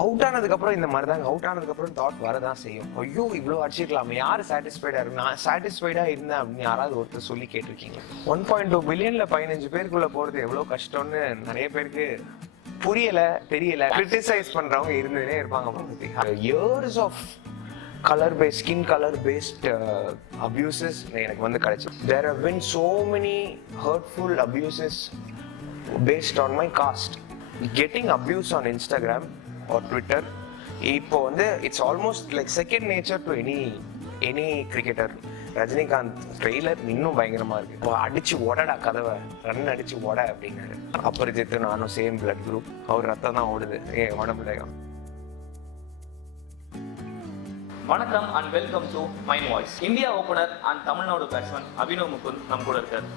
Out ஆனதுக்கப்புறம் இந்த மாதிரி தாங்க, அவுட் ஆனதுக்கப்புறம் தாட் வரதான் செய்யும். ஐயோ இவ்வளோ அடிச்சிருக்கலாமே, யார் சாட்டிஸ்ஃபைடாக இருக்கு, நான் சாட்டிஸ்ஃபைடாக இருந்தேன் அப்படின்னு யாராவது ஒருத்தர் சொல்லி கேட்டிருக்கீங்க? 1.2 பில்லியனில் 15 பேருக்குள்ளே போகிறது எவ்வளோ கஷ்டம்னு நிறைய பேருக்கு புரியல, தெரியல. கிரிட்டிசைஸ் பண்றவங்க இருந்துட்டே இருப்பாங்க. Years of colour based, skin colour based abuses எனக்கு வந்து கிடைச்சு. There have been so many hurtful abuses based on my caste. Getting abuse on Instagram or Twitter இப்போ வந்து it's almost like second nature to any cricketer. Rajinikanth trailer இன்னும் பயங்கரமா இருக்கு. அடிச்சு ஓடடா கதவை, ரன் அடிச்சு ஓட அப்படின்னாரு. அபரிஜித் நானும் சேம் பிளட் குரூப், அவர் ரத்தம் தான் ஓடுது உடம்புலயும். வணக்கம் and welcome to mind voice. India opener and Tamil Nadu batsman Abhinav Mukund நம்ம கூட இருக்கார்.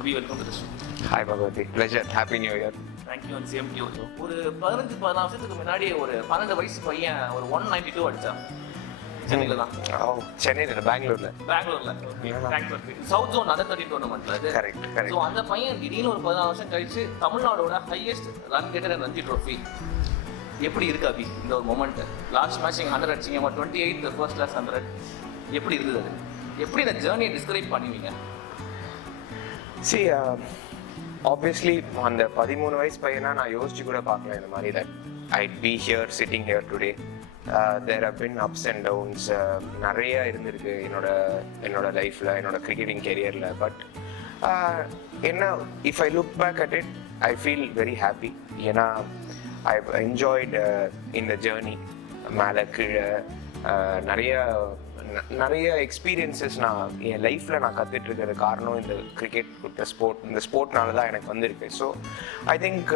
Abhi, welcome to the show. Hi Bhagavathi, pleasure, happy new year. Thank you and same to you. ஒரு 15-16 வருஷத்துக்கு முன்னாடி ஒரு 12 வயசு பையன் ஒரு 192 அடிச்சான். சென்னையில தான். சென்னையில, பெங்களூர்ல சவுத் ஜோன் அண்டர் 13 டோர்னமெண்ட்ல. கரெக்ட். சோ அந்த பையன் திடீர்னு ஒரு 14 வருஷம் கழிச்சு தமிழ்நாடோட highest run getter and Ranji trophy. எப்படி இருக்கு அபி இந்த ஒரு மொமெண்ட்? லாஸ்ட் மேட்ச் 100 அடிச்சிங்க, 28th ஃபர்ஸ்ட் கிளாஸ் 100. எப்படி இருந்தது அது? எப்படி இந்த ஜர்னியை டிஸ்கிரைப் பண்ணுவீங்க? See, obviously அந்த 13 வயசு பையனா நான் யோசிச்சு கூட பார்க்கல இந்த மாதிரி that I'd be here sitting here today. There have been ups and downs. நிறைய இருந்திருக்கு என்னோட லைஃப்ல, என்னோட கிரிக்கெட்டிங் கெரியர்ல. பட் என்ன, if I look back at it, I feel very happy. ஏன்னா I've enjoyed in the journey. மேலே கீழே நிறைய எக்ஸ்பீரியன்சஸ் நான் என் லைஃப்பில் நான் கற்றுட்டு இருக்கிறது காரணம் இந்த கிரிக்கெட், இந்த ஸ்போர்ட்னால தான் எனக்கு வந்திருக்கு. So I think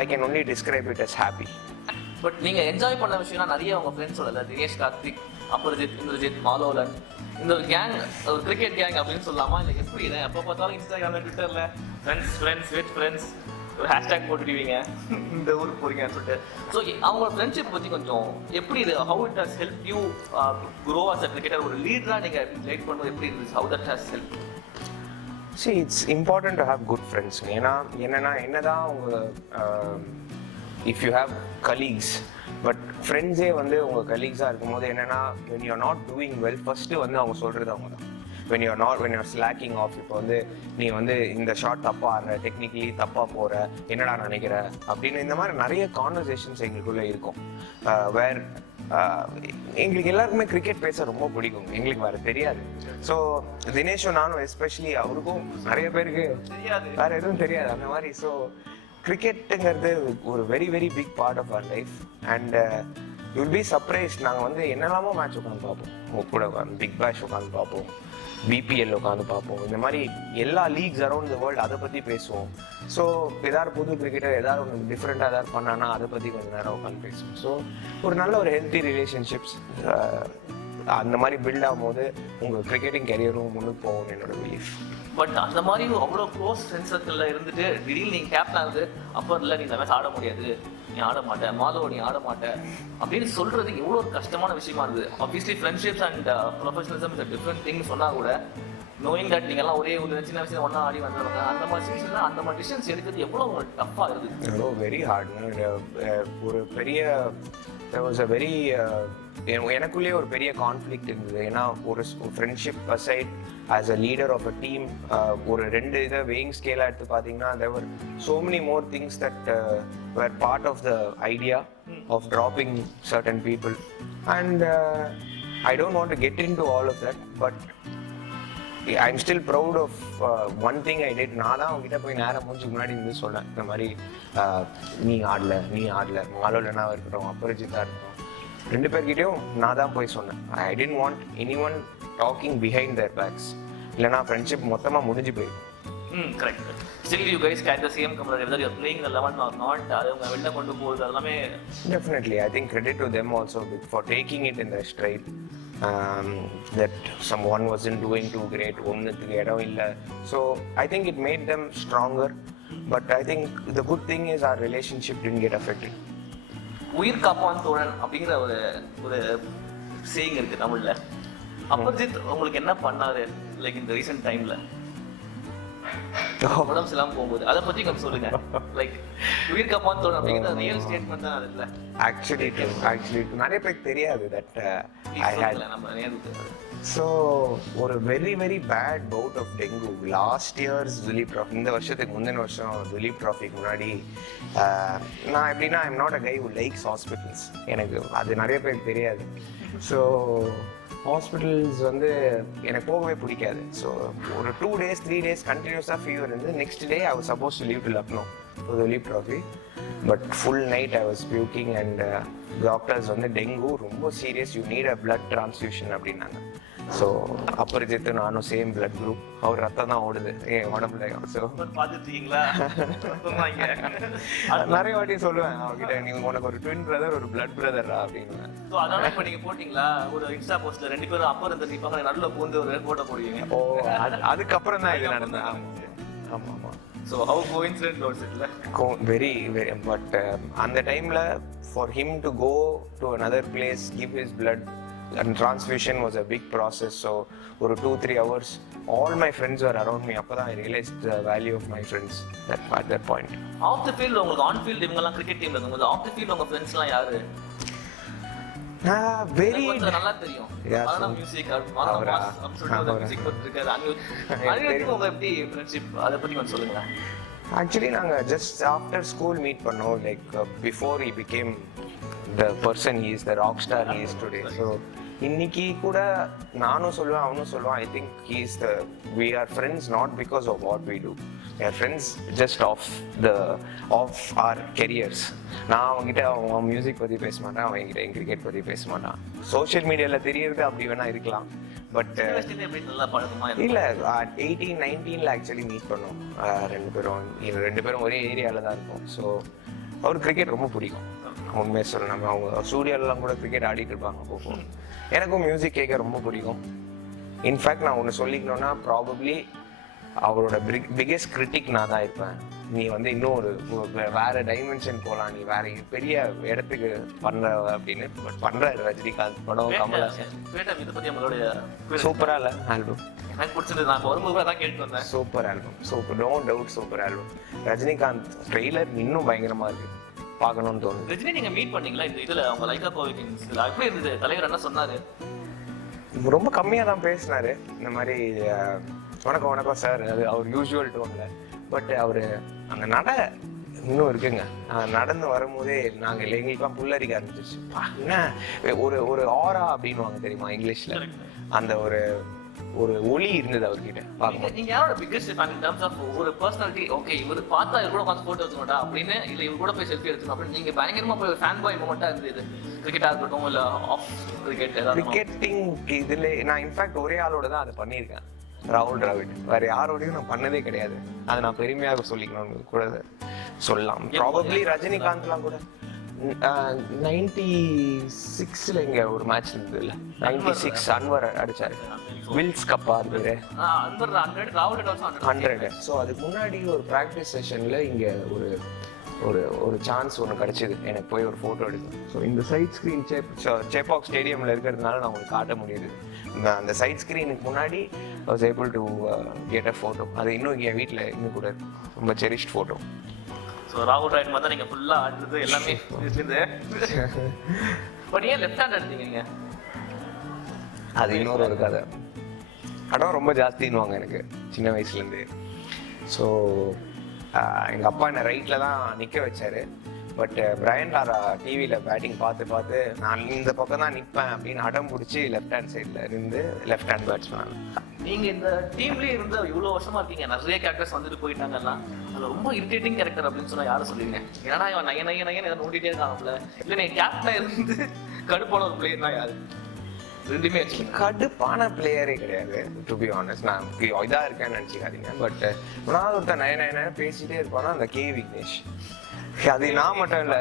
I can only describe it as happy. But நீங்கள் என்ஜாய் பண்ண விஷயம்னா நிறைய உங்கள் ஃப்ரெண்ட்ஸோட, தினேஷ், கார்த்திக், அபரிஜித், இந்திரஜித், மாலோலன், இந்த ஒரு கேங், ஒரு கிரிக்கெட் கேங் அப்படின்னு சொல்லலாமா? இல்லை எப்படி இதை எப்போ பார்த்தாலும் இன்ஸ்டாகிராமில், ட்விட்டரில் ஃப்ரெண்ட்ஸ் வித் ஃப்ரெண்ட்ஸ் ஒரு ஹேஷ்டேக் போட்டுடுவீங்க இந்த ஊருக்கு போறீங்கன்னு சொல்லிட்டு. ஸோ அவங்களோட ஃப்ரெண்ட்ஷிப் பற்றி கொஞ்சம் எப்படி இது, how it has help you grow as a cricketer? ஒரு லீடராக நீங்கள் லைட் பண்ணுவது எப்படி இருந்துச்சு? How that has help? See, it's important to have good friends. ஏன்னா என்னதான் அவங்க if you have colleagues, but ஃப்ரெண்ட்ஸே வந்து உங்கள் கலீக்ஸாக இருக்கும்போது என்னென்னா, when you are not doing well, first வந்து அவங்க சொல்கிறது அவங்க தான். when you're slacking off, இப்போ வந்து நீ வந்து இந்த ஷாட் தப்பாக ஆடுற, டெக்னிக்கலி தப்பாக போகிற, என்னடா நினைக்கிற அப்படின்னு இந்த மாதிரி நிறைய கான்வர்சேஷன்ஸ் எங்களுக்குள்ளே இருக்கும். வேர் எங்களுக்கு எல்லாருக்குமே கிரிக்கெட் பேச ரொம்ப பிடிக்கும், எங்களுக்கு வேறு தெரியாது. ஸோ தினேஷும் நானும் எஸ்பெஷலி, அவருக்கும் நிறைய பேருக்கு வேறு எதுவும் தெரியாது அந்த மாதிரி. ஸோ கிரிக்கெட்டுங்கிறது ஒரு very very big part of our life. And you will be surprised. நாங்கள் வந்து என்னெல்லாமோ மேட்ச் உட்காந்து பார்ப்போம், உங்கள் கூட உட்காந்து பிக் பேஷ் உட்காந்து பார்ப்போம், பிபிஎல் உட்காந்து பார்ப்போம், இந்த மாதிரி எல்லா லீக்ஸ் அரௌண்ட் த வேர்ல்டு அதை பற்றி பேசுவோம். ஸோ ஏதாவது புது கிரிக்கெட்டர் ஏதாவது ஒன்று டிஃப்ரெண்ட்டாக ஏதாவது பண்ணான்னா அதை பற்றி கொஞ்சம் நேரம் உட்காந்து பேசுவோம். ஸோ ஒரு நல்ல ஒரு ஹெல்த்தி ரிலேஷன்ஷிப்ஸ் அந்த மாதிரி பில்ட் ஆகும்போது உங்கள் கிரிக்கெட்டிங் கெரியரும் முன்னுக்கு போகும்னு என்னோட பிலீஃப். பட் அந்த மாதிரி அவ்வளோ க்ளோஸ் ஃப்ரெண்ட்ஸ் சர்க்கிளில் இருந்துட்டு திடீர்னு நீங்கள் கேப்டன் ஆகுது, அப்போ இல்லை நீ இந்த மேட்ச் ஆட முடியாது, நீ ஆட மாட்டேன், மாதவ நீ ஆட மாட்டேன் அப்படின்னு சொல்கிறது எவ்வளோ ஒரு கஷ்டமான விஷயமா இருந்தது. Obviously friendships and professionalism is different thing சொன்னால் கூட, நோயிங் தட் நீங்கள்லாம் ஒரே ஒரு சின்ன விஷயம் ஒன்றா ஆடி வந்துடுவாங்க, அந்த மாதிரி சீசனில் அந்த மாதிரி டிசிஷன்ஸ் எடுக்கிறது எவ்வளோ உங்களுக்கு டஃப்பாக இருக்குது? Very hard. ஒரு பெரிய வெரி எனக்குள்ளேயே ஒரு பெரிய கான்ஃப்ளிக்ட் இருந்தது. ஏன்னா ஒரு friendship aside as a leader of a team, ஒரு 2 இதை வெயிங் ஸ்கேலாக எடுத்து பார்த்தீங்கன்னா, there were so many more things that were part of the idea of dropping certain people, and I don't want to get into all of that, but I'm still proud of one thing I did. நான் தான் அவங்ககிட்ட போய் நேரம் மூஞ்சுக்கு முன்னாடி இருந்து சொன்னேன், இந்த மாதிரி நீ ஆடல, மாலோலனா இருக்கட்டும், அபரிஜித்தா இருக்கட்டும், 2 பேர்கிட்டையும் நான் தான் போய் சொன்னேன். I didn't want anyone talking behind their backs. இல்லைனா ஃப்ரெண்ட்ஷிப் மொத்தமாக முடிஞ்சு போயிடும். Correct. Still you guys carry the same camera whether you're playing the 11 or not. அது அவங்க வெளில கொண்டு போகிறது எல்லாமே definitely I think credit to them also for taking it in their stride. That someone wasn't doing too great, ஒன்றுத்துக்கு இடம் இல்லை. So I think it made them stronger, but I think the good thing is our relationship didn't get affected. உயிர் காப்பான் தோழன் அப்படிங்கிற ஒரு saying இருக்கு தமிழ்ல. அபரிஜித் உங்களுக்கு என்ன பண்ணாரு லைக் இந்த ரீசன்ட் டைம்ல? உடம்பு சரியில்லாம போகும்போது அதை பத்தி கொஞ்சம் சொல்லுங்க. லைக் உயிர் காப்பான்னு தோணும் அப்படிங்கிற ரியல் ஸ்டேட்மெண்ட் தான் அது இல்லை. ஆக்சுவலி நிறைய பேருக்கு தெரியாது தட் ஐ ஹேட் நம்ம நேருக்கு. ஸோ ஒரு very very bad bout of dengue last years Duleep trophy. இந்த வருஷத்துக்கு முந்தின வருஷம் துலீப் ட்ராஃபிக்கு முன்னாடி நான் எப்படின்னா I'm not a guy who likes hospitals. எனக்கு அது நிறைய பேருக்கு தெரியாது. ஸோ ஹாஸ்பிட்டல்ஸ் வந்து எனக்கு போகவே பிடிக்காது. ஸோ ஒரு 2 days 3 days கண்டினியூஸாக ஃபீவர் இருந்து next day I was suppose to leave to Lucknow for the லீவ் trophy. But full night I was puking and doctors வந்து டெங்கு ரொம்ப serious, you need a blood transfusion அப்படின்னாங்க. ஸோ அப்பரிஜித்து நானும் same blood group. அவர் ரத்தம் தான் ஓடுது என் உடம்புல. ஸோ பார்த்துட்டீங்களா நிறைய வாட்டி சொல்லுவேன் அவங்ககிட்ட, நீங்க உனக்கு ஒரு ட்வின் பிரதர் ஒரு பிளட் பிரதரா அப்படின்னு. ஸோ அதனால இப்போ நீங்கள் போட்டிங்களா ஒரு இன்ஸ்டா போஸ்ட்ல 2 பேரும் அப்போ இருந்து நிற்பாங்க, நடுவில் பூந்து ஒரு ஃபோட்டோ போடுவீங்க. ஓ அதுக்கப்புறம் தான் இது நடந்தது. ஆமாம் ஆமாம். So how coincident was it? Very very. But அந்த டைம்ல for him to go to another place give his blood and transfusion was a big process. So ஒரு 2-3 hours all my friends were around me. அப்போ தான் I realized the value of my friends at that point. Off the field உங்களுக்கு on field இவங்கெல்லாம் cricket டீம்ல இருக்கும்போது of the field உங்க ஃப்ரெண்ட்ஸ்லாம் யாரு? வெரி நல்லா தெரியும். ஆனா மியூசிக் ஆனா அப்சல்யூட்டா மியூசிக் போட்டுருக்காரு. அங்க உங்க எப்படி ஃப்ரெண்ட்ஷிப் அதை பத்தி கொஞ்சம் சொல்லுங்க. ஆக்சுவலி நாங்கள் ஜஸ்ட் ஆஃப்டர் ஸ்கூல் மீட் பண்ணோம். Like before he became the person he is, the rock star he is today. So இன்னைக்கு கூட நானும் சொல்லுவேன் அவனும் சொல்லுவான், I think he is the, we are friends not because of what we do, we are friends just of our careers. நான் அவங்ககிட்ட அவன் music பற்றி பேச மாட்டான், அவன் என்கிட்ட என் கிரிக்கெட் பற்றி பேச மாட்டான். சோஷியல் மீடியாவில் தெரியறது அப்படி வேணா இருக்கலாம். பட் இல்லை 18-19 ஆக்சுவலி மீட் பண்ணோம். ரெண்டு பேரும் ஒரே ஏரியாவில் தான் இருக்கும். ஸோ அவர் கிரிக்கெட் ரொம்ப பிடிக்கும். உண்மையை சொல்லணும், அவங்க ஸ்டூடியோலாம் கூட கிரிக்கெட் ஆடிட்டு இருப்பாங்க அப்போ. எனக்கும் மியூசிக் கேட்க ரொம்ப பிடிக்கும். இன்ஃபேக்ட் நான் ஒன்று சொல்லிக்கணும்னா ப்ராபப்ளி அவரோட பிக்கெஸ்ட் கிரிட்டிக் நான் தான் இருப்பேன். நீ வந்து இன்னும் ஒரு வேற டைமென்ஷன் போகலாம், நீ வேற பெரிய இடத்துக்கு பண்ற அப்படின்னு. பட் பண்ற ரஜினிகாந்த் படம், கமல்ஹாசன் சூப்பரா இல்ல ஆல்பம்? எனக்கு பிடிச்சது, நான் வரும்போது தான் கேட்டு வந்தேன். Super album, super, no doubt super album. Rajinikanth trailer இன்னும் பயங்கரமா இருக்கு, பார்க்கணும்னு தோணுது. ரஜினி நீங்க மீட் பண்ணீங்களா இந்த இதுல? அவங்க லைக்கா கோவிங்ஸ் எப்படி இருந்தது? தலைவர் என்ன சொன்னாரு? ரொம்ப கம்மியா தான் பேசினாரு. இந்த மாதிரி வணக்கம் வணக்கம் சார், அது அவர் யூஸ்வல் டோன்ல. பட் அவரு அந்த நட இன்னும் இருக்குங்க. நடந்து வரும்போதே நாங்கள் எங்களுக்குலாம் புல்லரிக்க ஆரம்பிச்சிருச்சு. என்ன ஒரு ஆரா அப்படின்னு தெரியுமா இங்கிலீஷ்ல, அந்த ஒரு ஒளி இருந்தது அவர்கிட்ட பார்க்கும்போது. நீங்க யாரோட biggest fan in terms of ஒரு பர்சனாலிட்டி? ஓகே இவர் பார்த்தா இவர் கூட உட்காந்து போட்டோ எடுத்துக்கோட்டா அப்படின்னு, இல்லை இவர் கூட போய் செல்ஃபி எடுத்துக்கணும் அப்படின்னு நீங்க பயங்கரமா போய் ஃபேன் பாய் மூமெண்டா இருந்தது கிரிக்கெட்டா இருக்கட்டும் இல்லை ஆஃப் கிரிக்கெட் கிரிக்கெட்டிங் இதுல? நான் இன்ஃபேக்ட் ஒரே ஆளோட தான் அதை பண்ணியிருக்கேன், ராகுல் டிராவிட். வேற யாரோடையும் நான் பண்ணதே கிடையாது. அதை நான் பெருமையாக சொல்லிக்கணும்னு கூட சொல்லலாம். ப்ராபப்ளி ரஜினிகாந்த்லாம் கூட 96ல இங்க ஒரு மேட்ச் இருந்தது இல்ல, 96 அன்வர் அடிச்சாரு வில்ஸ் கப்பா, அது பேரு 100. ஸோ அதுக்கு முன்னாடி ஒரு ப்ராக்டிஸ் செஷன்ல இங்க ஒரு சான்ஸ் ஒன்று கிடைச்சது எனக்கு போய் ஒரு ஃபோட்டோ எடுக்கணும். ஸோ இந்த சைட் ஸ்க்ரீன் சேப்பாக் ஸ்டேடியமில் இருக்கிறதுனால நான் உங்களுக்கு காட்ட முடியுது. அந்த சைட் ஸ்க்ரீனுக்கு முன்னாடி I was able to get a photo. அது இன்னும் என் வீட்டில் இன்னும் கூட ரொம்ப செரிஷ்ட் ஃபோட்டோ. ஸோ ராகுல் டிராவிட் மாதிரி நீங்கள் ஃபுல்லாக ஆடுறது எல்லாமே இருந்து. பட் ஏன் லெஃப்ட் ஹேண்ட் எடுத்தீங்க? அது இன்னொரு ஒரு கதை. அடம் ரொம்ப ஜாஸ்தின்னுவாங்க எனக்கு சின்ன வயசுலேருந்து. ஸோ எங்கள் அப்பா என்னை ரைட்டில் தான் நிற்க வச்சாரு. பட் பிரையன் லாரா டிவியில் பேட்டிங் பார்த்து நான் இந்த பக்கம் தான் நிற்பேன் அப்படின்னு அடம் பிடிச்சி லெஃப்ட் ஹேண்ட் சைடில் இருந்து லெஃப்ட் ஹேண்ட் பேட்ஸ்மேன். நீங்கள் இந்த டீம்லேயே இருந்து இவ்வளோ வருஷமாக இருக்கீங்க, நிறைய கேரக்டர்ஸ் வந்துட்டு போயிட்டாங்கன்னா அது ரொம்ப இரிட்டேட்டிங் கேரக்டர் அப்படின்னு சொன்னால் யாரும் சொல்லுவீங்க? ஏன்னா இவன் நயன் எதாவது நோண்டிகிட்டே இருக்காங்கல்ல. இல்லை நீங்கள் கேப்டனாக இருந்து கடுப்பான ஒரு பிளேயர்னா யாரு? ரெண்டுமே கடுப்பான பிளேயரே கிடையாது டு பி ஆனஸ்ட். நான் இதாக இருக்கேன்னு நினச்சிக்காதீங்க. பட் நான் ஒருத்தர் நயன பேசிட்டே இருப்பானா அந்த கே விக்னேஷ். அது நான் மட்டும் இல்லை,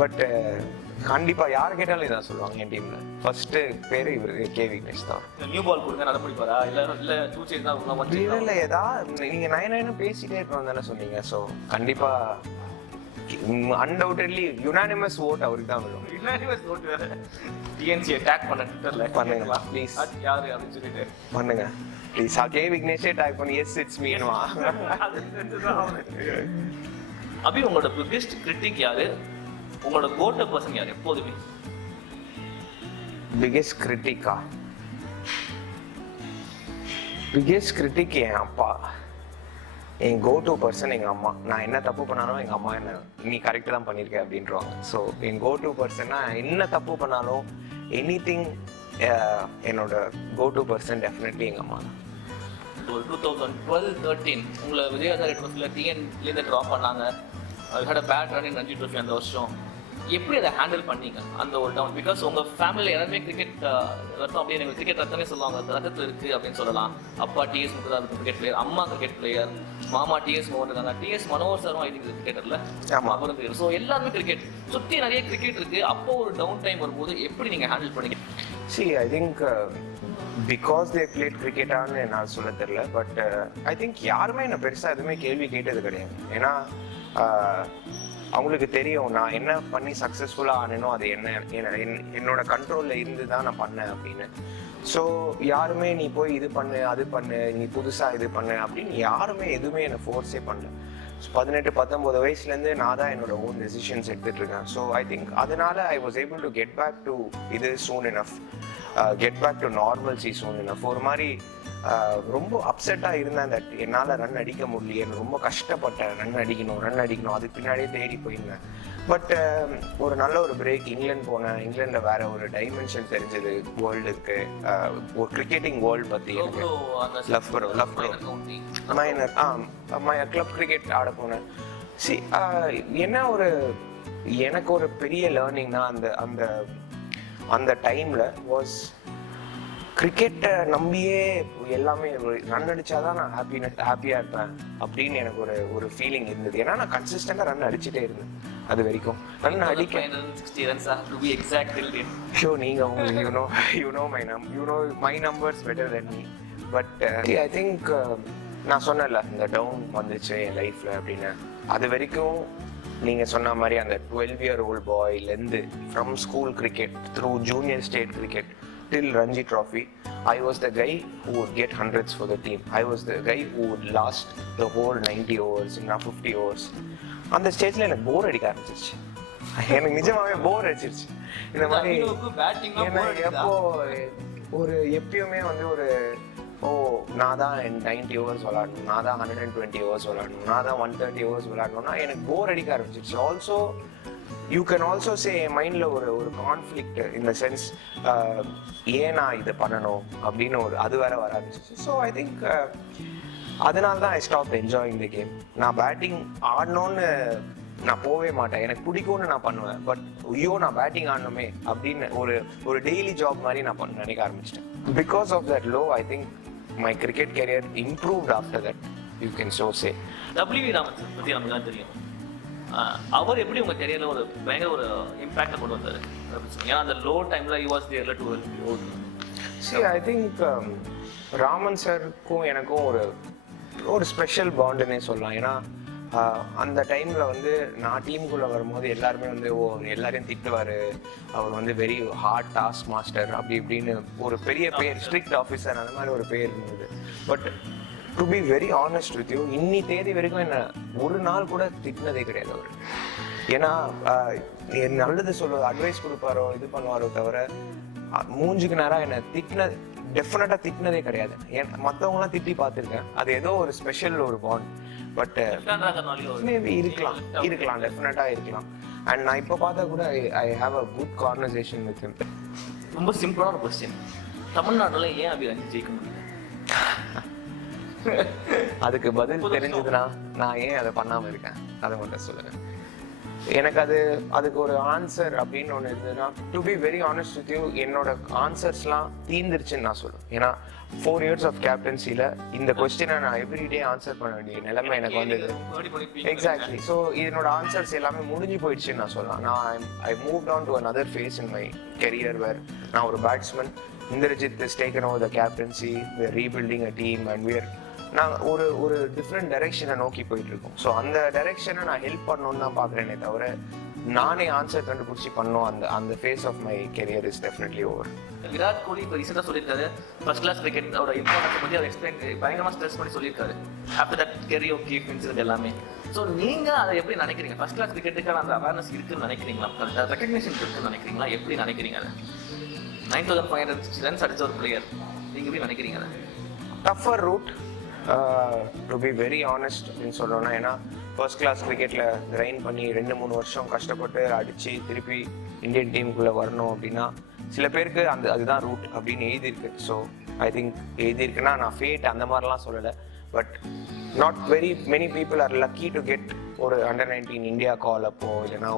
பட் கண்டிப்பா யார் கேட்டாலும் இதான் சொல்லுவாங்க என் டீம்ல. ஃபர்ஸ்ட் பேரு இவரு கே விக்னேஷ் தான். நியூ பால் கொடுங்க நல்லா பிடிப்பாரா இல்ல டூ சேஸ் தான்? இல்ல ஏதா நீங்க 9 பேசிட்டே இருக்கணும் தானே சொன்னீங்க. ஸோ கண்டிப்பா அன்டவுட்டட்லி யுனானிமஸ் ஓட் அவருக்கு தான் விழும். யுனானிமஸ் ஓட் வேற. டிஎன்சி அட்டாக் பண்ண ட்விட்டர்ல பண்ணுங்க ப்ளீஸ். யாரு அப்படின்னு சொல்லிட்டு பண்ணுங்க ப்ளீஸ். கே விக்னேஷே டாக் பண்ணி எஸ் இட்ஸ் மீன்வா. அபி உங்களோட பிக்கெஸ்ட் கிரிட்டிக் யாரு? உங்களோட கோட்ட பர்சன் யாரு எப்போதுமே? பிக்கெஸ்ட் கிரிட்டிக்கா? பிக்கெஸ்ட் கிரிட்டிக் என் அப்பா. என் கோ டு பர்சன் எங்கள் அம்மா. நான் என்ன தப்பு பண்ணாலும் எங்கள் அம்மா என்ன நீ கரெக்டு தான் பண்ணியிருக்க அப்படின்றவாங்க. ஸோ என் கோ டு பர்சன்னா என்ன தப்பு பண்ணாலும் எனி திங் என்னோட கோ டு பர்சன் டெஃபினெட்லி எங்கள் அம்மா தான். ஒரு 2012-13 உங்களை விஜயகாந்தா ரெட் ரோஸ்ல டிஎன்லேருந்து ட்ராப் பண்ணாங்க. அது had a bad run in Ranji Trophy அந்த வருஷம். எப்படி அதை ஹேண்டில் பண்ணீங்க அந்த ஒரு டவுன்? பிகாஸ் உங்கள் ஃபேமிலியில் எல்லாருமே கிரிக்கெட் ரத்தம் அப்படியே எனக்கு கிரிக்கெட் ரத்தமே சொல்லுவாங்க, ரத்தத்தில் இருக்குது அப்படின்னு சொல்லலாம். அப்பா டிஎஸ் முகதார் கிரிக்கெட் பிளேயர், அம்மா கிரிக்கெட் பிளேயர், மாமா டிஎஸ் மோகன் இருக்காங்க, டிஎஸ் மனோகர் சாரும் ஐ திங்க் கிரிக்கெட்டர்ல அவரும் பேர். ஸோ எல்லாருமே கிரிக்கெட் சுற்றி நிறைய கிரிக்கெட் இருக்குது. அப்போ ஒரு டவுன் டைம் வரும்போது எப்படி நீங்கள் ஹேண்டில் பண்ணீங்க? See, I think because they played cricket-ஆன்னு என்னால் சொல்ல தெரியல. பட் ஐ திங்க் யாருமே என்ன பெருசாக எதுவுமே கேள்வி கேட்டது கிடையாது. ஏன்னா அவங்களுக்கு தெரியும் நான் என்ன பண்ணி சக்ஸஸ்ஃபுல்லாக ஆனேனோ அது என்னோட கண்ட்ரோலில் இருந்து தான் நான் பண்ணேன் அப்படின்னு. ஸோ யாருமே நீ போய் இது பண்ணு அது பண்ணு நீ புதுசாக இது பண்ணு அப்படின்னு யாருமே எதுவுமே என்னை ஃபோர்ஸே பண்ணல. 18-19 வயசுலேருந்து நான் தான் என்னோட ஓன் டெசிஷன்ஸ் எடுத்துகிட்டு இருக்கேன். ஸோ ஐ திங்க் அதனால I was able to get back to இது soon enough, get back to normalcy soon enough. ஒரு மாதிரி ரொம்ப அப்செட்டாக இருந்தேன் தட் என்னால் ரன் அடிக்க முடியல, எனக்கு ரொம்ப கஷ்டப்பட்டேன். ரன் அடிக்கணும் அதுக்கு பின்னாடியே தேடி போயிருந்தேன். பட் ஒரு நல்ல ஒரு பிரேக் இங்கிலாந்து போனேன். இங்கிலாண்டில் வேற ஒரு டைமென்ஷன் தெரிஞ்சது வேர்ல்டுக்கு, ஒரு கிரிக்கெட்டிங் வேர்ல்டு பற்றி எனக்கு லவ் மைனர் கிளப் கிரிக்கெட் ஆட போனேன். என்ன ஒரு எனக்கு ஒரு பெரிய லேர்னிங்னா அந்த அந்த டைமில் வாஸ் கிரிக்கெட்டை நம்பியே எல்லாமே ரன் அடிச்சாதான் நான் ஹாப்பியாக இருப்பேன் அப்படின்னு எனக்கு ஒரு ஃபீலிங் இருந்தது. ஏன்னா நான் கன்சிஸ்டண்டாக ரன் அடிச்சுட்டே இருந்தேன் அது வரைக்கும். ரன் அடிக்க ஷோ நீங்கள் உங்களுக்கு you know my numbers better than me. But I think நான் சொன்னேன்ல இந்த டவுன் வந்துச்சு என் லைஃப்பில் அப்படின்னு. அது வரைக்கும் நீங்கள் சொன்ன மாதிரி அந்த 12-year-old பாய்லேருந்து from school cricket through junior state cricket till Ranji Trophy, I was the guy who would get hundreds for the team. I was the guy who would last the whole 90 overs, 50 overs. அந்த ஸ்டேஜில் எனக்கு bore அடிக்க ஆரம்பிச்சிருச்சு. எனக்கு நிஜமாவே போர் அடிச்சிருச்சு. இந்த மாதிரி எப்போ எப்பயுமே ஒரு நான் தான் 90 overs விளாடணும், நான் தான் 120 overs விளாடணும், நான் தான் 130 overs விளாடணும்னா எனக்கு போர் அடிக்க ஆரம்பிச்சிருச்சு. Also you can also say என் மைண்டில் ஒரு கான்ஃப்ளிக்ட் இந்த சென்ஸ், ஏன் நான் இதை பண்ணணும் அப்படின்னு அது வேற வர ஆரம்பிச்சிச்சு. ஸோ ஐ திங்க் அதனால தான் I stop enjoying the game. நான் பேட்டிங் ஆடணும்னு நான் போவே மாட்டேன், எனக்கு பிடிக்கும்னு நான் பண்ணுவேன். பட் ஐயோ நான் பேட்டிங் ஆடணுமே அப்படின்னு ஒரு டெய்லி ஜாப் மாதிரி நான் நினைக்க ஆரம்பிச்சிட்டேன். Because of that low I think my cricket career improved after that, you can so say. W Raman sir பற்றி நமக்கு தான் தெரியும். அவர் எப்படி உங்க கெரியர்ல ஒரு பயங்கர ஒரு இம்பாக்ட் கொண்டு வந்தாரு? ஏன்னா அந்த லோ டைம்ல யூ வாஸ் தேர்ல டு ஐ திங்க் ராமன் சாருக்கும் எனக்கும் ஒரு ஸ்பெஷல் பாண்டுன்னே சொல்லலாம். ஏன்னா அந்த டைமில் நான் டீமுக்குள்ளே வரும்போது எல்லாருமே எல்லாரையும் திட்டுவார். அவர் வெரி ஹார்ட் டாஸ்க் மாஸ்டர் அப்படி இப்படின்னு ஒரு பெரிய பேர், ஸ்ட்ரிக்ட் ஆஃபீஸர் அந்த மாதிரி ஒரு பேர் இருந்தது. But to be very honest with you, இன்னி தேதி வரைக்கும் என்ன ஒரு நாள் கூட திட்டினதே கிடையாது அவர். ஏன்னா நல்லது சொல்லுவார், அட்வைஸ் கொடுப்பாரோ இது பண்ணுவாரோ தவிர மூஞ்சுக்கு நேரம் என்ன டெஃபினட்டாக திட்டினதே கிடையாது. மற்றவங்களாம் திட்டி பார்த்துருக்கேன், அது ஏதோ ஒரு ஸ்பெஷல் ஒரு பாண்ட். பட் மேபி இருக்கலாம் டெஃபினட்டாக இருக்கலாம். அண்ட் நான் இப்போ பார்த்தா கூட I have a good conversation with him. ரொம்ப சிம்பிளான கொஸ்டின், தமிழ்நாட்டில் ஏன் அப்படி ரஞ்சி ஜெயிக்க முடியல? அதுக்கு பதில் தெரிஞ்சதுன்னா நான் ஏன் அதை பண்ணாமல் இருக்கேன் அதை மட்டும் சொல்லுங்க. எனக்கு அதுக்கு ஒரு ஆன்சர் அப்படின்னு ஒன்று இருந்ததுன்னா, to be very honest with you, என்னோட ஆன்சர்ஸ்லாம் தீர்ந்துருச்சுன்னு நான் சொல்லுவேன். ஏன்னா 4 years ஆஃப் கேப்டன்சியில் இந்த கொஸ்டினை நான் எவ்ரிடே ஆன்சர் பண்ண வேண்டிய நிலைமை எனக்கு வந்தது. எக்ஸாக்ட்லி. ஸோ என்னோட ஆன்சர்ஸ் எல்லாமே முடிஞ்சு போயிடுச்சுன்னு நான் சொல்லலாம். நான் ஐ move on to another phase in my career where நான் ஒரு batsman. Indrajit has taken over the captaincy. We are rebuilding a team and நான் ஒரு டிஃப்ரெண்ட் டைரெக்ஷனை நோக்கி போயிட்டு இருக்கோம். ஸோ அந்த டைரெக்ஷனை நான் ஹெல்ப் பண்ணணும்னு தான் பார்க்குறேனே தவிர நானே ஆன்சர் கண்டுபிடிச்சி பண்ணோம். அந்த phase of my career is definitely over. Virat Kohli இப்போ ரீசெண்டாக சொல்லியிருக்காரு ஃபர்ஸ்ட் கிளாஸ் கிரிக்கெட்டோட இம்பார்ட்டன்ஸ் பற்றி அவர் எக்ஸ்பிளைன் பயங்கரமாக ஸ்ட்ரெஸ் பண்ணி சொல்லியிருக்காரு. After that career keep incident எல்லாமே. ஸோ நீங்கள் அதை எப்படி நினைக்கிறீங்க? ஃபர்ஸ்ட் கிளாஸ் கிரிக்கெட்டுக்கான அந்த அவேர்னஸ் இருக்குன்னு நினைக்கிறீங்களா? ரெகக்னிஷன் இருக்குன்னு நினைக்கிறீங்களா? எப்படி நினைக்கிறீங்க அதை? 9500 ரன்ஸ் அடிச்ச ஒரு பிளேயர் நீங்கள் எப்படி நினைக்கிறீங்க அதை? Tougher route to be very honest அப்படின்னு சொல்லணும்னா, ஏன்னா ஃபர்ஸ்ட் கிளாஸ் கிரிக்கெட்டில் கிரைண்ட் பண்ணி 2-3 வருஷம் கஷ்டப்பட்டு அடித்து திருப்பி இந்தியன் டீமுக்குள்ளே வரணும் அப்படின்னா சில பேருக்கு அதுதான் ரூட் அப்படின்னு எழுதியிருக்கு. ஸோ ஐ திங்க் எழுதியிருக்குன்னா நான் ஃபேட் அந்த மாதிரிலாம் சொல்லலை. But not very many people are lucky to get ஒரு under-19 இந்தியா கால் அப்போ, இல்லைன்னா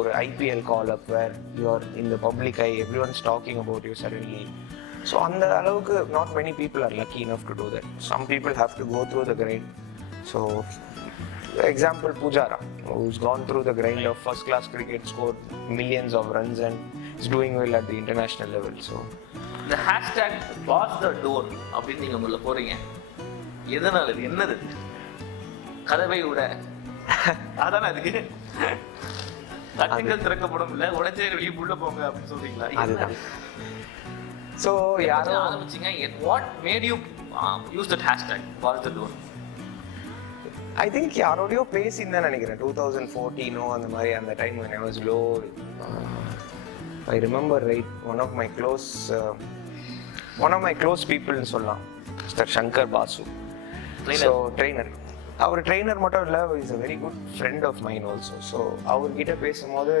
ஒரு IPL call up where you're in the public eye everyone's talking about you suddenly. So அந்த அளவுக்கு not many people are lucky enough to do that. Some people have to go through the grind. So example Pujara, who's gone through the grind of first class cricket, scored millions of runs and is doing well at the international level. So the hashtag Bargethedoor அப்படின்னு நீங்க உள்ள போறீங்க, எதனால? இது என்னது? கதவை உட அதானே அதுக்கு தட்டுங்கள் திறக்கப்படும் இல்ல, உடைச்சே வெளியே உள்ள போங்க அப்படின்னு சொல்றீங்களா? அதுதான். ஸோ யாரும் ஆரம்பிச்சிங்க. what made you use that hashtag Bargethedoor? I think யாரோடையோ பேசின்னு நினைக்கிறேன். 2014 அந்த மாதிரி அந்த time when I was low. I remember right, one of my close people னு சொல்லலாம், mister Shankar Basu. So trainer, அவர் ட்ரெயினர் மட்டும் இல்லை, is a very good friend of mine also. So அவர்கிட்ட பேசும்போது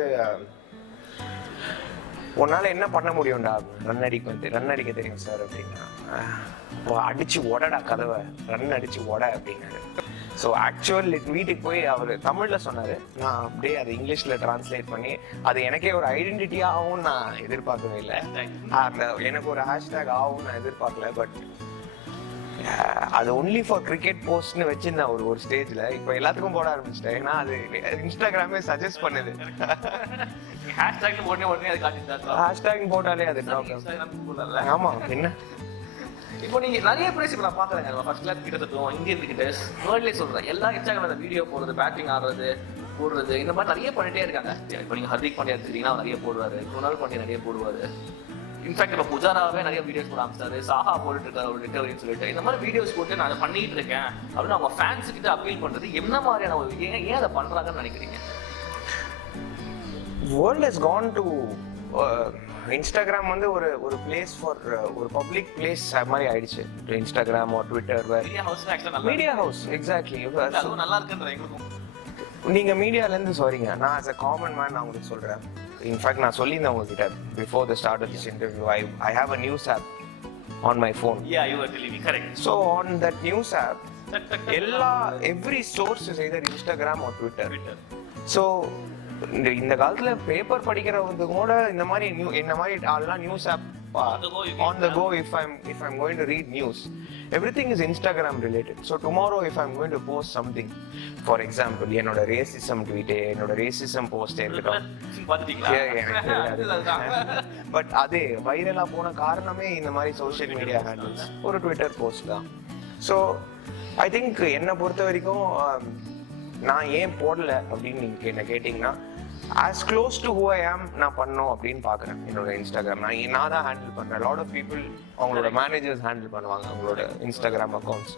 உன்னால் என்ன பண்ண முடியும்டா, ரன் அடிக்க தெரியும் சார் அப்படின்னா, அடிச்சு உடடா கதவை, ரன் அடிச்சு உட அப்படின்னாரு. ஸோ ஆக்சுவல் வீட்டுக்கு போய் அவர் தமிழில் சொன்னார், நான் அப்படியே அதை இங்கிலீஷில் டிரான்ஸ்லேட் பண்ணி அது எனக்கே ஒரு ஐடென்டிட்டியாக ஆகும்னு நான் எதிர்பார்க்கவே இல்லை. அந்த எனக்கு ஒரு ஹேஷ்டேக் ஆகும்னு நான் எதிர்பார்க்கல. பட் அது ஒன்லி ஃபார் கிரிக்கெட் போஸ்ட்னு வச்சிருந்தேன் ஒரு ஸ்டேஜில். இப்போ எல்லாத்துக்கும் போட ஆரம்பிச்சிட்டேன், ஏன்னா அது இன்ஸ்டாகிராமே சஜஸ்ட் பண்ணுது. ஹேஷ்டேக் போட்டாலே அது ஆமாம். என்ன இப்போ நீங்க நிறைய பிளேஸ் இப்போ நான் பாக்குறேங்க, first class cricket, Indian cricketers, வேர்ல்ட்லேயே சொல்றேன், எல்லா இன்ஸ்டாகிராம்ல வீடியோ போடுறது, பேட்டிங் ஆடுறது, போடுறது, இந்த மாதிரி நிறைய பண்ணிட்டே இருக்காங்க. இப்போ நீங்க ஹர்திக் பாண்டியா எடுத்துக்கிட்டீங்கன்னா நிறைய போடுவாரு, குணால் பாண்டியா நிறைய போடுவாரு. இன்ஃபேக்ட் இப்போ புஜாராவே நிறைய வீடியோஸ் போட ஆரம்பிச்சாரு, சாஹா போட்டுட்டு இருக்காரு ஒரு ரிகவரின்னு சொல்லிட்டு. இந்த மாதிரி வீடியோஸ் போட்டு நான் அதை பண்ணிட்டு இருக்கேன் அப்படின்னு அவங்க ஃபேன்ஸ் கிட்ட அப்பீல் பண்றது என்ன மாதிரியான ஒரு ஏன் அதை பண்றாங்கன்னு நினைக்கிறீங்க? World has gone to Instagram வந்து ஒரு பிளேஸ் ஃபார் ஒரு பப்ளிக் பிளேஸ் மாதிரி ஆயிடுச்சு. Instagram or Twitter media house. Exactly. நல்லா இருக்குன்ற எங்களுக்கும் நீங்க மீடியாலேருந்து சொல்றீங்க, நான் as a common man நான் உங்களுக்கு சொல்றேன். இன்ஃபேக்ட் நான் சொல்லியிருந்தேன் உங்ககிட்ட before the start of this interview, I have a news app on my phone. Yeah, you are telling me, correct. So on that news app, every source is either Instagram or Twitter. So இந்த காலத்துல paper படிக்கிறவங்க கூட இந்த மாதிரி ஆள்லாம் news app on the go. If I'm going to read news, everything is Instagram related. So tomorrow if I'm going to post something, for example என்னோட racism tweet, என்னோட racism post இருக்கட்டும், பட் அது வைரலா போன காரணமே இந்த மாதிரி சோஷியல் மீடியா ஹேண்டில்ஸ், ஒரு Twitter post தான். ஸோ ஐ திங்க் என்னை பொறுத்த வரைக்கும் நான் ஏன் போடல அப்படின்னு நீங்க என்ன கேட்டீங்கன்னா, as close to who I am நான் பண்ணோம் அப்படின்னு பார்க்குறேன். என்னோட இன்ஸ்டாகிராம் நான் தான் ஹேண்டில் பண்ணுறேன். லாட் ஆஃப் பீப்புள் அவங்களோட மேனேஜர்ஸ் ஹேண்டில் பண்ணுவாங்க அவங்களோட Instagram accounts.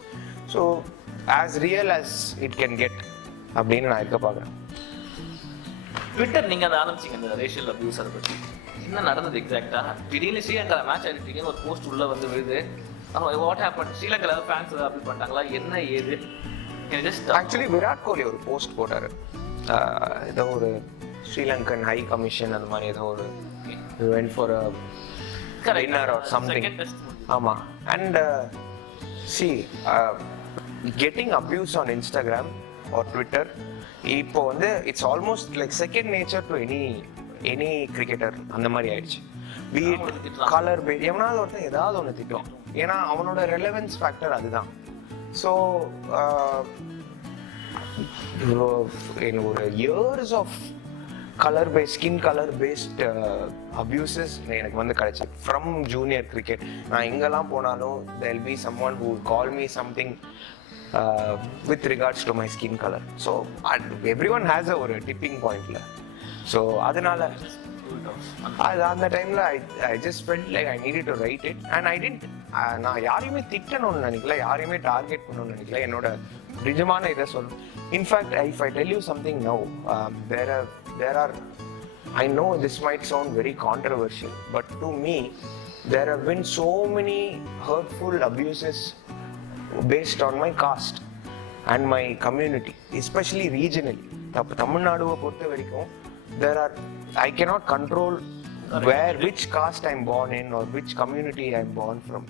So as real as it can get அப்படின்னு நான் இருக்க பார்க்குறேன். ட்விட்டர் நீங்கள் அதை ஆரம்பிச்சிங்க இந்த ரேஷியல் அபியூஸ், அதை பற்றி என்ன நடந்தது எக்ஸாக்டாக? திடீர்னு ஸ்ரீலங்கா மேட்ச் ஆகிட்டீங்க, ஒரு போஸ்ட் உள்ளே வந்து விழுது, வாட் ஹேப்பன்? ஸ்ரீலங்காவில் ஃபேன்ஸ் ஏதாவது அப்பீல் பண்ணிட்டாங்களா, என்ன ஏது? ஆக்சுவலி விராட் கோலி ஒரு போஸ்ட் போட்டார், ஏதோ ஒரு ஸ்ரீலங்கன் ஹை கமிஷன் அந்த மாதிரி ஏதோ ஒரு went for a dinner or something. ஆமா. And see, getting abuse on Instagram or Twitter இப்போ வந்து it's almost like second nature to any cricketer அந்த மாதிரி ஆயிடுச்சு. பீட் கலர் பேட் எவனாவது ஒருத்தன் ஏதாவது ஒன்று திட்டுவான், ஏன்னா அவனோட ரெலவென்ஸ் ஃபேக்டர் அதுதான். ஸோ ஒரு years of skin colour based abuses எனக்கு வந்து கிடைச்சது ஃப்ரம் ஜூனியர் கிரிக்கெட். நான் எங்கெல்லாம் போனாலும் there will be someone who call me something with regards to my skin color. So everyone has ஒரு டிப்பிங் பாயிண்ட்ல. ஸோ அதனால அந்த டைம்ல I just felt like I needed to write it and I didn't. நான் யாரையுமே திட்டணும்னு நினைக்கல, யாரையுமே target பண்ணணும்னு நினைக்கல. என்னோட நிஜமான இதை சொல்லணும். In fact if I tell you something now, there are I know this might sound very controversial, but to me there have been so many hurtful abuses based on my caste and my community, especially regionally. தமிழ்நாடுவை பொறுத்த வரைக்கும் I cannot control which caste I'm born in or which community I'm born from.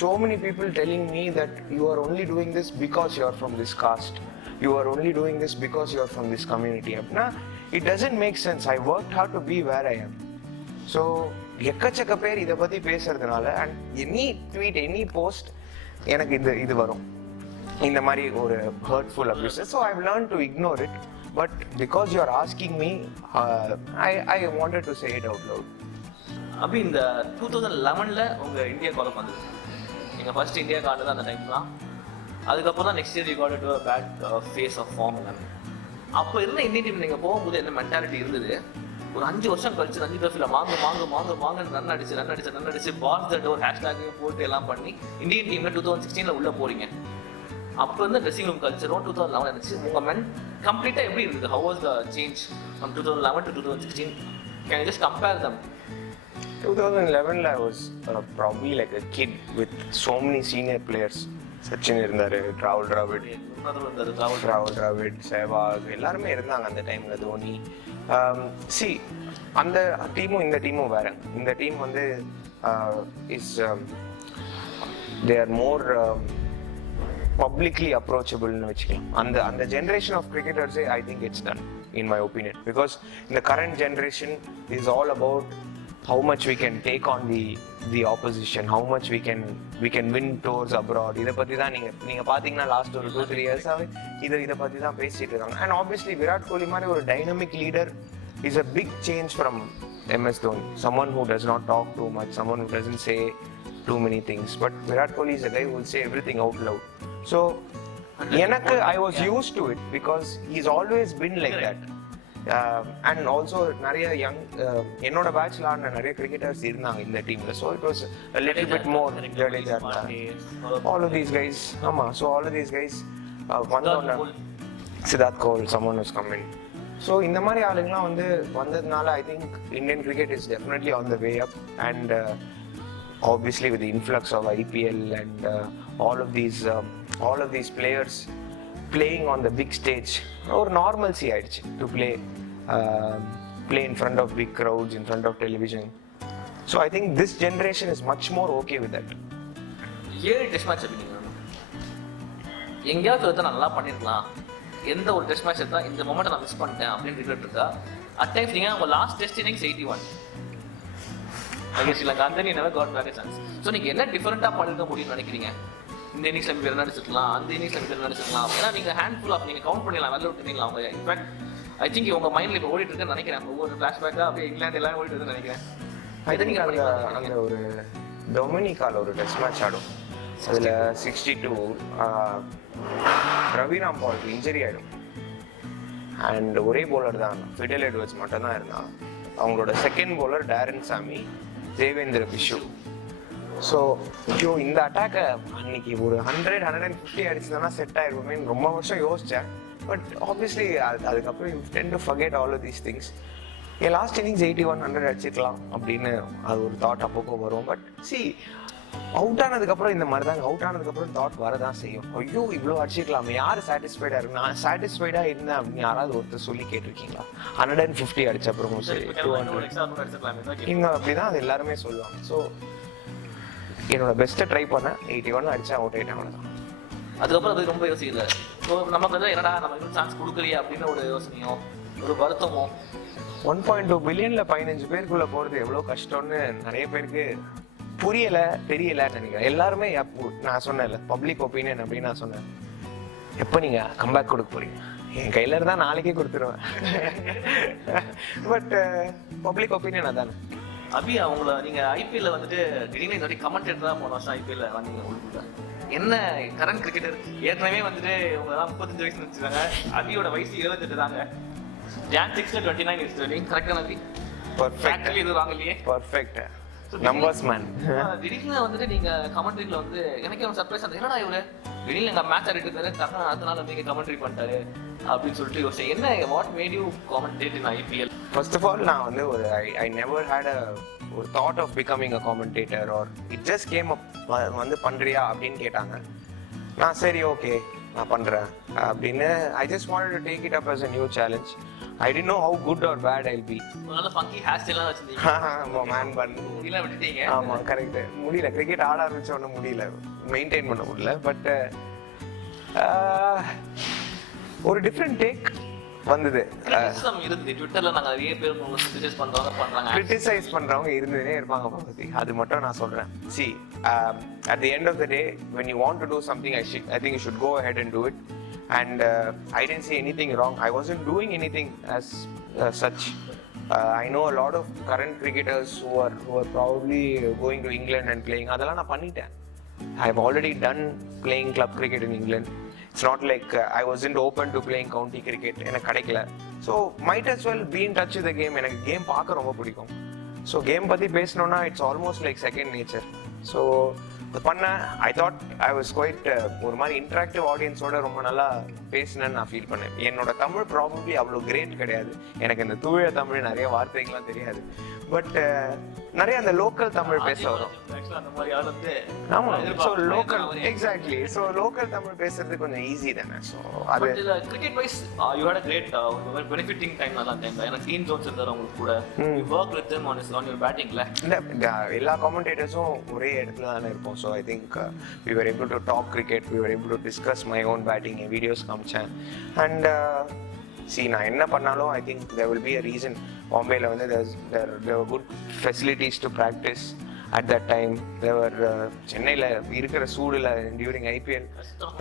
So many people telling me that you are only doing this because you are from this caste, you are only doing this because you are from this community. It doesn't make sense. I worked hard to be where I am. So எக்கச்சக்க பேர் இதை பத்தி பேசுறதுனால and any tweet, any post எனக்கு இது வரும், இந்த மாதிரி ஒரு hurtful abuses. So I've learned to ignore it, but because you are asking me, I wanted to say it out loud. அப்படி இந்த 2011ல உங்க இந்தியா கால் வந்தது, நீங்க ஃபர்ஸ்ட் இந்தியா கார்டு அந்த டைம் தான். அதுக்கப்புறம் தான் next year you got to bad phase of form. அப்போ இருந்த இந்தியன் டீம் நீங்கள் போகும்போது என்ன மென்டாலிட்டி இருந்தது? ஒரு 5 வருஷம் கழிச்சு ரஞ்சி ட்ரோஃபியில் வாங்க ரன் அடிச்சு பார்ஜெடோர் ஹேஷ்டாகையும் போட்டு எல்லாம் பண்ணி இந்தியன் டீமில் 2016ல் உள்ளே போறீங்க. அப்போ வந்து ட்ரெஸ்ஸிங் ரூம் கல்ச்சரும் 2011 இருந்துச்சு. உங்கள் கம்ப்ளீட்டாக எப்படி இருந்தது? How was the change from 2011 to 2016? Can you just compare them? 2011 I was probably like a kid with so many senior players. Sachin இருந்தாரு, ராகுல் டிராவிட், சேவாக் எல்லாருமே இருந்தாங்க அந்த டைம்ல, தோனி. அந்த டீமும் இந்த டீமும் வேற. இந்த டீம் வந்து they are more publicly approachable னு வச்சுக்கலாம். அந்த generation of cricketers, I think it's done in my opinion, because in the current generation is all about how much we can take on the opposition, how much we can win tours abroad. இதை பத்தி தான் நீங்க பாத்தீங்கன்னா last ஒரு 2-3 இயர்ஸாவே இதை பத்தி தான் பேசிட்டு இருக்காங்க. And obviously விராட் கோலி மாதிரி ஒரு dynamic leader is a big change from MS Dhoni, someone who does not talk too much, someone who doesn't say too many things, but Virat Kohli is a guy who will say everything out loud. So எனக்கு I was used to it because he's always been like that. And also நிறைய young என்னோட பேட்ச்ல ஆன நிறைய cricketers இருந்தாங்க இந்த டீம்ல. So it was a little bit more Jadeja, all of these guys. So all of these guys Siddharth Kohli, someone who's coming. So இந்த மாதிரி ஆளுங்கலாம் வந்ததுனால I think Indian cricket is definitely on the way up. And obviously with the influx of IPL and all of these players playing on the big stage, or normalcy ஆயிடுச்சு to play in front of big crowds, in front of television. So I think this generation is much more okay with that. Test match அப்படிங்க எங்கேயாவது ஒருத்தர் நல்லா பண்ணிருக்கலாம், எந்த ஒரு test match எடுத்தா இந்த மொமெண்ட்டை நான் மிஸ் பண்ணிட்டேன் அப்படின்னு ரிக்ரெட் இருக்கா? அட் டைம்ஸ் நீங்கள் உங்கள் லாஸ்ட் டெஸ்ட் இன்னிங்ஸ் 81 அங்கே ஸ்ரீலங்கா, அந்த நீ never got back a chance. So நீங்கள் என்ன டிஃபரெண்ட்டாக பண்ணிருக்க முடியும்னு நினைக்கிறீங்க? இந்த இன்னிங்ஸ்ல பேர் நடிச்சிருக்கலாம், அந்த இன்னிங்ஸ்ல பேர் நடிச்சிருக்கலாம். ஏன்னா நீங்கள் ஹேண்ட்ஃபுல் ஆஃப் நீங்கள் கவுண்ட் பண்ணிடலாம், வெளில விட்டுருந்தீங்களா அவங்க? இன்ஃபேக்ட் ஐ திங்க் உங்கள் மைண்டில் இப்போ ஓடிட்டு இருக்குன்னு நினைக்கிறேன். ஒவ்வொரு ஃப்ளாஷ்பேக்காக அப்படியே இங்கிலாந்து எல்லாம் ஓடிட்டு இருக்குன்னு நினைக்கிறேன். ஐ திங்க் அந்த ஒரு டொமினிகால ஒரு டெஸ்ட் மேட்ச் ஆடும், அதில் 62 ரவிராம் பாலுக்கு இன்ஜரி ஆகிடும். அண்ட் ஒரே பவுலர் தான், ஃபிடல் எட்வர்ட்ஸ் மட்டும் தான் இருந்தான். அவங்களோட செகண்ட் பவுலர் டேரன் சாமி, தேவேந்திர பிஷு. ஸோ ஐயோ இந்த அட்டாக்கை அன்னைக்கு ஒரு 100-150 அடிச்சுதானா செட் ஆயிருப்போமேன்னு ரொம்ப வருஷம் யோசித்தேன். பட் ஆப்வியஸ்லி அதுக்கப்புறம் you tend to forget all of these things. என் லாஸ்ட் இன்னிங்ஸ் 81-100 அடிச்சிக்கலாம் அப்படின்னு அது ஒரு தாட் அப்பப்போ வரும். பட் அவுட் ஆனதுக்கப்புறம் இந்த மாதிரி தாங்க, அவுட் ஆனதுக்கப்புறம் தாட் வரதான் செய்யும். ஐயோ இவ்வளோ அடிச்சிக்கலாமே, யார் சாட்டிஸ்ஃபைடாக இருக்கு? நான் சாட்டிஸ்ஃபைடாக இருந்தேன் அப்படின்னு யாராவது ஒருத்தர் சொல்லி கேட்டிருக்கீங்களா? 150 அடிச்ச அப்புறமும் சரி 200 இங்கே அப்படிதான் அது எல்லாருமே சொல்லுவாங்க. ஸோ என்னோட பெஸ்ட்டை ட்ரை பண்ணேன், 81 அடிச்சா அவுட் ஆகிட்டேன், அவ்வளோதான். அதுக்கப்புறம் அது ரொம்ப யோசிக்கல. ஸோ நமக்கு வந்து என்னடா நம்ம இன்னும் சான்ஸ் கொடுக்கலையே அப்படின்னு ஒரு யோசனையும் ஒரு வருத்தமோ. 1.2 பில்லியன்ல 15 பேருக்குள்ள போகிறது எவ்வளோ கஷ்டம்னு நிறைய பேருக்கு தெரியலன்னு நினைக்கிறேன். எல்லாருமே நான் சொன்னேன்ல பப்ளிக் ஒப்பீனியன் அப்படின்னு நான் சொன்னேன். எப்போ நீங்கள் கம்பேக் கொடுக்க போறீங்க, என் கையில் இருந்தால் நாளைக்கே கொடுத்துருவேன். பட் பப்ளிக் ஒப்பீனியன் அதானே. அபி, அவங்கள நீங்கள் ஐபிஎல்ல வந்துட்டு திடீர்னு இந்த வாட்டி கமெண்டேட்டராக போன வருஷம் ஐபிஎல்ல வந்தீங்க உங்களுக்கு. என்ன கரண்ட் கிரிக்கெட்டர் ஏற்கனவே வந்துட்டு இவங்க தான் 35 வயசு வச்சுருக்காங்க. அபியோட வயசு 28 தாங்க. Jan 6 29 years wedding. கரெக்டான அபி? பர்ஃபெக்ட். இது வாங்கலையே. Perfect numbers man. திடீர்னு வந்துட்டு நீங்க கமெண்ட்ரியில வந்து எனக்கு ஒரு சர்ப்ரைஸ் அந்த என்னடா இவரு திடீர்னு எங்க மேட்ச் ஆடிட்டு இருந்தாரு டக்குனு அடுத்த நாள் நீங்க கமெண்ட்ரி பண்ணிட்டாரு அப்படின்னு சொல்லிட்டு யோசிச்சேன். என்ன what made you commentate in IPL? First of all நான் வந்து I never had a thought of becoming a commentator or it just came up. வந்து பண்றியா அப்படின்னு கேட்டாங்க. நான் சரி ஓகே நான் பண்றேன் அப்படின்னு I just wanted to take it up as a new challenge. I didn't know how good or bad I'll be. நல்ல ஃபங்கி ஹேர் ஸ்டைல்லாம் வச்சிருந்தீங்க. ஆமா மேன் பன் இல்ல விட்டுட்டீங்க. ஆமா கரெக்ட். முடியல கிரிக்கெட் ஆட ஆரம்பிச்ச உடனே முடியல மெயின்டைன் பண்ண முடியல. பட் ஒரு டிஃப்ரெண்ட் டேக் வந்தது. கிரிட்டிசிசம் இருந்து ட்விட்டர்ல நாங்க நிறைய பேர் கிரிட்டிசைஸ் பண்றாங்க. கிரிட்டிசைஸ் பண்றவங்க இருந்துனே இருப்பாங்க பத்தி. அது மட்டும் நான் சொல்றேன். See, at the end of the day when you want to do something I think you should go ahead and do it. And I didn't see anything wrong. I wasn't doing anything as such. I know a lot of current cricketers who are probably going to England and playing. அதெல்லாம் நான் பண்ணிட்டேன். I've already done playing club cricket in England. It's not like I wasn't open to playing county cricket. எனக்கு கிடைக்கல. So might as well be in touch with the game. எனக்கு game பார்க்க ரொம்ப பிடிக்கும். So game பத்தி பேசணும்னா it's almost like second nature. So பண்ணேன். I thought I was quite ஒரு மாதிரி இன்ட்ராக்டிவ் ஆடியன்ஸோட ரொம்ப நல்லா பேசினேன்னு நான் ஃபீல் பண்ணேன். என்னோட தமிழ் ப்ராபப்ளி அவ்வளோ கிரேட் கிடையாது. எனக்கு இந்த தூய தமிழ் நிறைய வார்த்தைகள்லாம் தெரியாது. பட் நிறைய அந்த லோக்கல் தமிழ் பேச வரும். ஆமா so local exactly. So local Tamil பேசுறது கொஞ்சம் ஈஸி தானே. ஸோ அது cricket wise you had a great benefiting time நல்லா டைம். எனக்கு டீம் ஜோன்ஸ் இருந்தாரு உங்களுக்கு கூட. You work with them on your battingல. எல்லா கமெண்டேட்டர்ஸும் ஒரே இடத்துல தானே இருப்போம். So I think we were able to talk cricket, we were able to discuss my own batting, videos காமிச்சேன். And see நான் என்ன பண்ணாலும் I think there will be a reason. பாம்பேல வந்து there were good facilities to practice at that time. There were சென்னையில் இருக்கிற சூடுல during IPL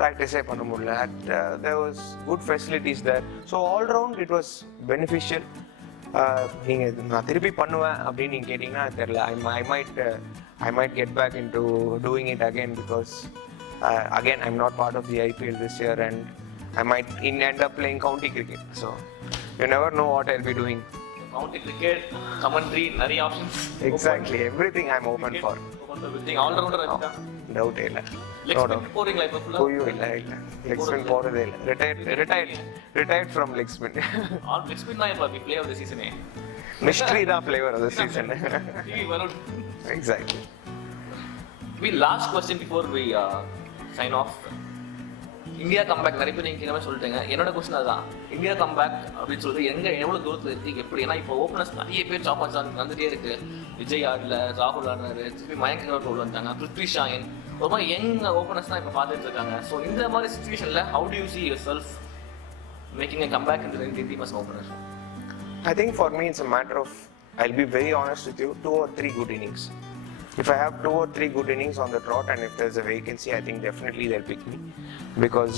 ப்ராக்டிஸே பண்ண முடியல. There was good facilities there. So all round it was beneficial. நீங்கள் நான் திருப்பி பண்ணுவேன் அப்படின்னு நீங்கள் கேட்டிங்கன்னா தெரியல. I might get back into doing it again because again I'm not part of the IPL this year and I might end up playing county cricket. So you never know what I'll be doing. County cricket, commentary, nari options. Exactly, everything I'm open for. Everything all rounder adha. Doubt illa. Leg spin போறீங்களா இப்ப ஃபுல்லா? போயோ இல்ல. Leg spin போறதே இல்ல. Retired from leg spin. All leg spin நான் இப்ப play of the season. Mystery da flavor of the season. Exactly. Last question before we sign off. India comeback நிறைய பேர் நீங்கள் என்ன சொல்லிட்டீங்க. என்னோட கொஸ்டின் அதுதான். இந்தியா கம்பேக் அப்படின்னு சொல்லிட்டு எவ்வளோ தூரத்தில் இருக்கு எப்படி? ஏன்னா இப்போ ஓப்பனர்ஸ் நிறைய பேர் சாப்பாடு வந்துட்டே இருக்கு. விஜய் ஆடல, ராகுல் ஆடினாரு, திருப்பி மயங்க் அகர்வால் வந்தாங்க, பிருத்வி ஷாயின், ஒரு மாதிரி யங் ஓப்பனர்ஸ் தான் இப்போ பார்த்துட்டு இருக்காங்க. ஸோ இந்த மாதிரி சுச்சுவேஷனில் how to you see yourself making a comeback into the Indian team as an opener? I think for me it's a matter of, I'll be very honest with you, 2 or 3 good innings. If I have 2 or 3 good innings on the trot and if there's a vacancy, I think definitely they'll pick me because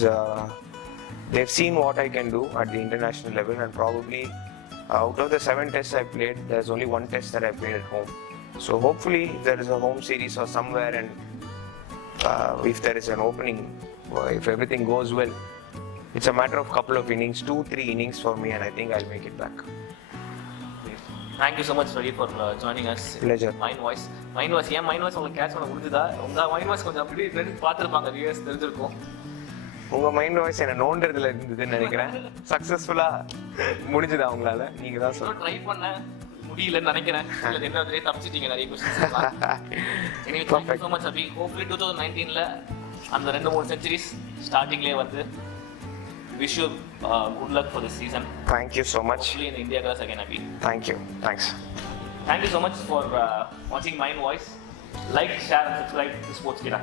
they've seen what I can do at the international level and probably out of the 7 tests I played, there's only 1 test that I played at home. So hopefully if there is a home series or somewhere and if there is an opening, if everything goes well, it's a matter of couple of innings, 2-3 innings for me and I think I'll make it back. Thank you so much Ravi for joining us. Pleasure. Mind voice ஏன் mind voice உங்களுக்கு catch பண்ண முடிஞ்சுதா? உங்க mind voice கொஞ்சம் அப்படி பார்த்துருப்பாங்க, viewers தெரிஞ்சிருக்கும். உங்க மைண்ட் வாய்ஸ் என்ன நோண்டறதுல இருந்ததுன்னு நினைக்கிறேன். சக்சஸ்ஃபுல்லா முடிஞ்சதா உங்களால? நீங்க தான் சொல்லுங்க. ட்ரை பண்ண முடியலன்னு நினைக்கிறேன். இல்ல என்ன அதே தப்பிச்சிட்டீங்க நிறைய questions. anyway thank you so much Abhi. Hopefully 2019ல அந்த 2-3 செஞ்சுரிஸ் ஸ்டார்டிங்லயே வந்து wish you good luck for this season. Thank you so much. Hopefully in India class again Abhi. Thank you. Thanks. Thank you so much for watching Mind Voice. Like, share and subscribe to Sportskeeda.